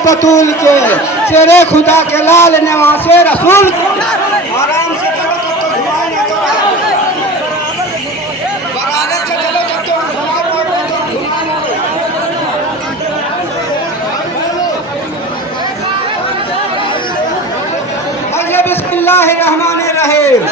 बतूल के, शेरे खुदा के लाल नवासे रसूल के। आराम से चलो जब तो धुआं ना करो, बराबर से चलो जब तो धुआं बोल रहे तो धुआं ना करो। फजल बिस्मिल्लाहिर्रहमानिर्रहीम,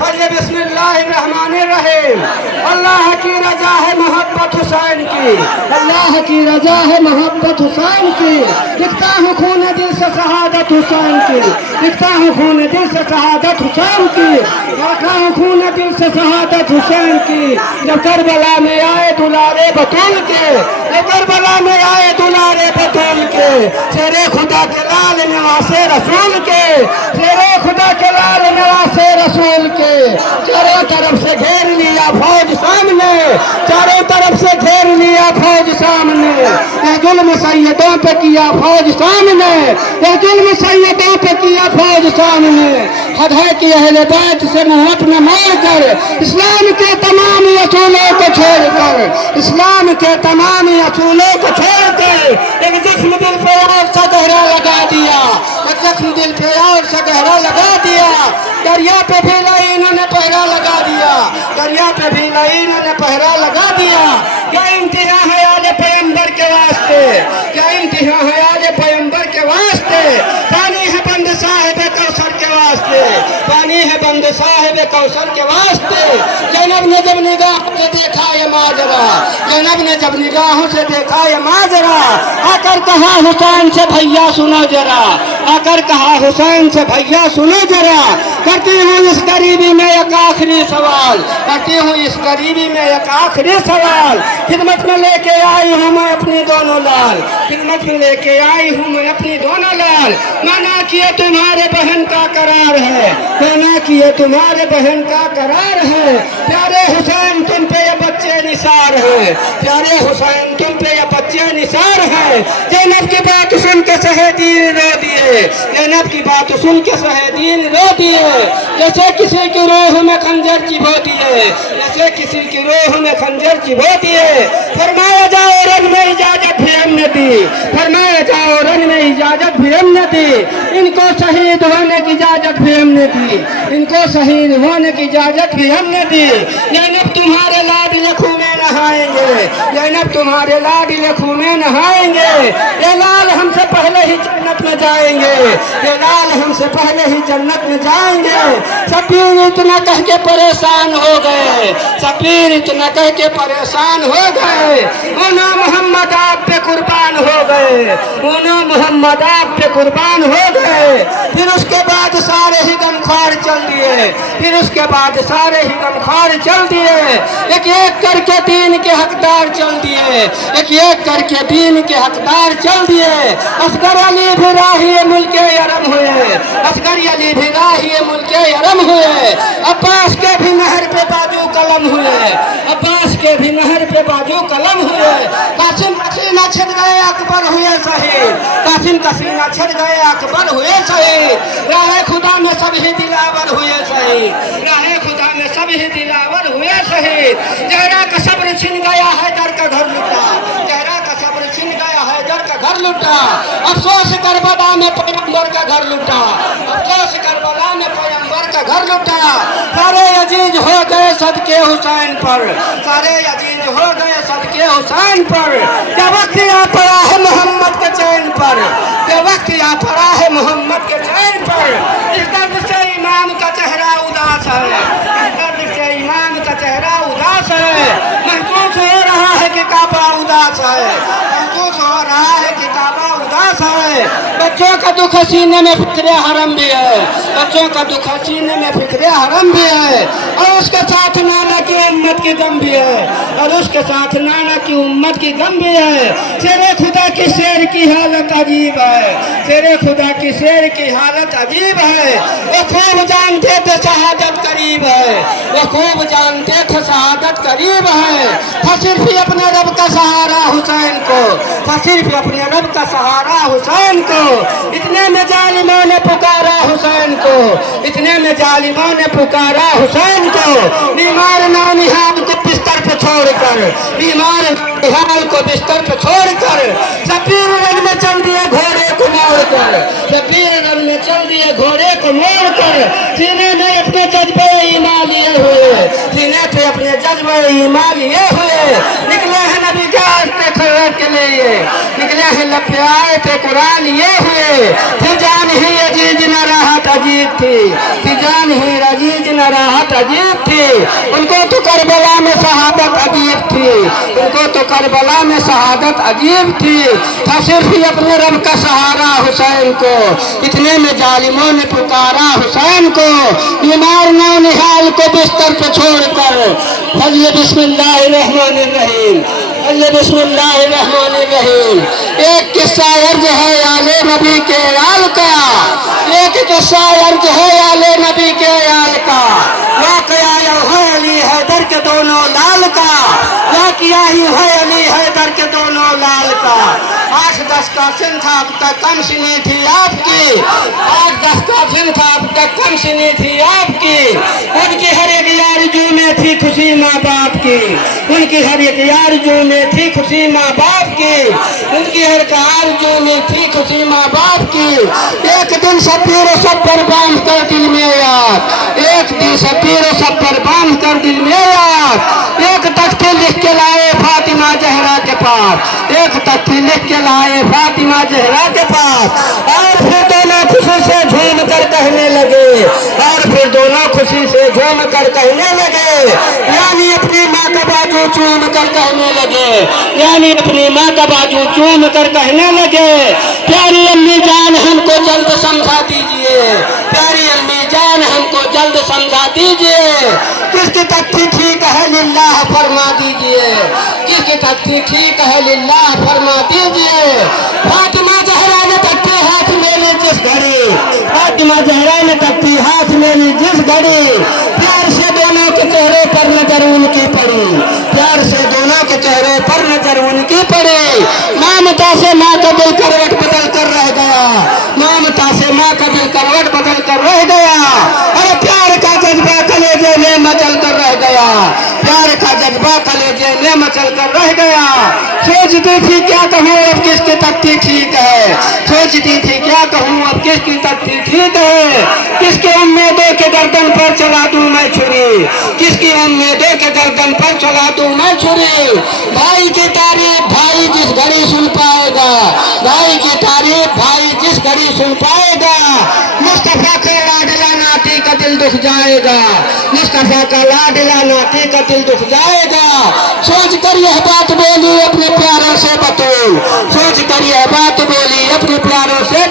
फजल बिस्मिल्लाहिर्रहमानिर्रहीम। अल्लाह की रजा है मोहब्बत हुसैन की, अल्लाह की रजा है मोहब्बत हुसैन की। लिखता हूँ खून दिल से शहादत हुसैन की, लिखता हूँ खून दिल से शहादत हुसैन की, लिखता हूँ खून दिल से शहादत हुसैन की। जब करबला में आए दुलारे बतूल के, जब करबला में आए दुलारे बतूल के, शेरे खुदा के लाल नवासे रसूल के, शेरे खुदा के लाल नवासे रसूल के। चारों तरफ से घेर लिया फौज सामने, चारों तरफ से घेर लिया फौज सामने। ये जुल्म सैयदों पे किया फौज सामने, ये जुल्म सैयदों पे किया फौज सामने। हद है कि अहले बैत से मोहब्बत में मारकर, इस्लाम के तमाम असूलों को छोड़कर, इस्लाम के तमाम असूलों को छोड़कर एक जख्म दिल पे और सा गहरा लगा दिया, एक जख्म दिल पे और सा गहरा लगा दिया। दरिया पे भी लाइनों ने पहरा लगा दिया, दरिया पे भी लाइनों ने पहरा लगा दिया। क्या इम्तिहा है आले पैगंबर के वास्ते, क्या इम्तिहा है आले पैगंबर के वास्ते। पानी है बंद साहिब कौसर के वास्ते, पानी है बंद साहिब कौसर के वास्ते। जैनब ने जब निगाहों से देखा ये माजरा, जैनब ने जब निगाहों से देखा ये माजरा, आकर कहा हुसैन से भैया सुनो जरा, आकर कहा हुसैन से भैया सुनो जरा। करती हूँ इस गरीबी में एक आखिरी सवाल, करती हूँ इस गरीबी में एक आखिरी सवाल। खिदमत में लेके आई हूँ मैं अपनी दोनों लाल, खिदमत में लेके आई हूँ मैं अपनी दोनों लाल। माना किए तुम्हारे बहन का करार है, माना किए तुम्हारे बहन का करार है। प्यारे हुसैन तुम पे ये बच्चे निसार है, प्यारे हुसैन तुम पे ये बच्चे निसार है। जैनब की बात सुन के शहीदीन रो दिए, जैनब की बात सुन के शहीदीन रो दिए। जैसे किसी की रूह में खंजर चिबो दिए, जैसे किसी की रूह में खंजर चिबो दिए। फरमाया जाओ रन में इजाजत भी हमने दी, फरमाया जाओ रन में इजाजत भी हमने दी। इनको शहीद होने की इजाजत भी हमने दी, इनको शहीद होने की इजाजत भी हमने दी। जैनब तुम्हारे लाडले खून में नहाएंगे, जैनब तुम्हारे लाडले खून में नहाएंगे। ये लाल हमसे पहले ही जन्नत में जाएंगे, ये लाल हमसे पहले ही जन्नत में जाएंगे। शबीर इतना कह के परेशान हो गए, शबीर इतना कह के परेशान हो गए। मुन्ना मोहम्मद आप पे कुर्बान हो गए, मुन्ना मोहम्मद आप पे कुर्बान हो गए। फिर उसके बाद सारे ही गमख्वार चल दिए, फिर उसके बाद सारे ही गमख्वार चल दिए। एक एक करके दीन के हकदार चल दिए, एक एक करके दीन के हकदार चल दिए। असगर अली भी राही मुल्क अरब हुए, असगर अली भी राही मुल्क अरब हुए। अब्बास के भी नहर पे बाजू कलम हुए, अब्बास के भी नहर पे बाजू कलम हुए। कासिम कसीना छिद गए अकबर हुए शहीद, कासिम कसीना छिद गए अकबर हुए शहीद। राहे खुदा में सभी दिलावर हुए शहीद, राहे खुदा में सभी दिलावर हुए शहीद। जहरा का सब्र छिन गया हैदर का घर लुटा, जहरा का सब्र छिन गया हैदर का घर लुटा। अफसोस करबला में पैगंबर का घर लुटा, अफसोस करबला में पैगंबर का घर लुटा। सारे अजीज हो गए सदके हुसैन पर, सारे अजीज हो गए सदके हुसैन पर। क्या वक्त आ पड़ा है मोहम्मद के चैन पर, क्या वक्त आ पड़ा है मोहम्मद के चैन पर। इस दर्द से इमाम का चेहरा उदास है, इस दर्द से इमाम का चेहरा उदास है। महसूस हो रहा है कि काबा उदास है, महसूस हो रहा है कि काबा उदास है। बच्चों का दुख सीने में फिक्रे हरम भी है, बच्चों का दुख सीने में फिक्रे हरम भी है। और उसके साथ नाना की उम्मत की गम भी है, और उसके साथ नाना की उम्मत की गम भी है। शेरे खुदा की शेर की हालत अजीब है, शेरे खुदा की शेर की हालत अजीब है। वो खूब जानते थे शहादत करीब है, वो खूब जानते थे शहादत करीब है। फसिर भी अपने रब का सहारा हुसैन को, फसिर भी अपने रब का सहारा हुसैन को। इतने में जालिमों ने पुकारा हुसैन को, इतने में जालिमों ने पुकारा हुसैन को। बीमार नानिहाल को बिस्तर पे छोड़कर, बीमार नानिहाल को बिस्तर पे छोड़कर शबीर रंग में चल दिए घोड़े कर शबीर रन में चल दिए घोड़े को मोड़ कर, सीने में अपने जज्बे ईमान लिए हुए, सीने पे अपने जज्बे ईमान लिए हुए निकले हैं नबी के रास्ते खैर के लिए, निकले हैं लपे आए थे कुरान लिए हुए। जान ही अजीज न राहत अजीब थी, जान ही अजीज न राहत अजीब थी, उनको तो करबला में शहादत अजीब थी, उनको तो करबला में शहादत अजीब थी। था सिर्फ ही अपने रब का सहारा हुसैन को, इतने में जालिमों ने पुकारा हुसैन को, बीमार नौनिहाल को बिस्तर पे छोड़कर। फजल बिस्मिल्लाहिर्रहमानिर्रहीम, फजल बिस्मिल्लाहिर्रहमानिर्रहीम। एक किस्सा अर्ज है आले नबी के आल का, एक किस्सा अर्ज है आले नबी के आल का। वाक़या है अली हैदर के दोनों लाल का, वाक़या ही है अली हैदर के दोनों लाल का। 8-10 का सिन था अब तक कम सिनी थी आपकी, 8-10 का सिन था अब तक कम सिनी थी आपकी। उनकी हर एक आरज़ू में थी खुशी माँ बाप की, उनकी हर एक आरज़ू में थी खुशी माँ बाप की, उनकी हर एक आरज़ू में थी खुशी माँ बाप की। एक दिन शबीर सब पर बांध कर दिल में याद, एक दिन शबीर सब पर बांध कर दिल में याद, एक तख्ती लिख के लाए फातिमा जहरा के पास, एक तख्ती लिख के लाए फातिमा जहरा के पास। और फिर दोनों खुशी से झूम कर कहने लगे, और फिर दोनों खुशी से झूम कर कहने लगे, यानी अपनी माँ का बाजू चूम कर कहने लगे, यानी अपनी माँ का बाजू चूम कर कहने लगे, प्यारी अम्मी जान हमको जल्द समझा दीजिए, प्यारी अम्मी जान हमको जल्द समझा दीजिए। किसकी तख्ती ठीक है लिल्लाह फरमा दीजिए, किसकी तख्ती ठीक है लिल्लाह फरमा दीजिए। फातिमा जहरा ने तख्ती हाथ में ली जिस घड़ी, फातिमा जहरा ने तख्ती हाथ में ली जिस घड़ी, प्यार से दोनों के चेहरे पर नजर उनकी पड़ी, प्यार से दोनों के चेहरे पर नजर उनकी पड़ी। ममता से माँ का दिल करवट बदल कर रह गया, ममता से माँ का दिल करवट बदल कर रह गया। अरे प्यार का जज्बा कलेजे में मचल कर रह गया, प्यार का जज्बा कलेजे में मचल कर रह गया। सोचती थी क्या कहूँ अब किसकी तख्ती ठीक है, सोचती थी क्या कहूँ अब किसकी तख्ती ठीक है। किसकी उम्मीदों के गर्दन पर चला दूं मैं छुरी, किसकी उम्मीदों के गर्दन पर चला दूं मैं छुरी। भाई की तारीफ भाई जिस घड़ी सुन पाएगा, भाई की तारीफ भाई जिस घड़ी सुन पाएगा। मुस्तफा का लाडला नाती का दिल दुख जाएगा, मुस्तफा का लाडला नाती का दिल दुख जाएगा। सोच कर यह बात बोली अपने प्यारों से बतूल, सोच कर यह बात बोली अपने प्यारों से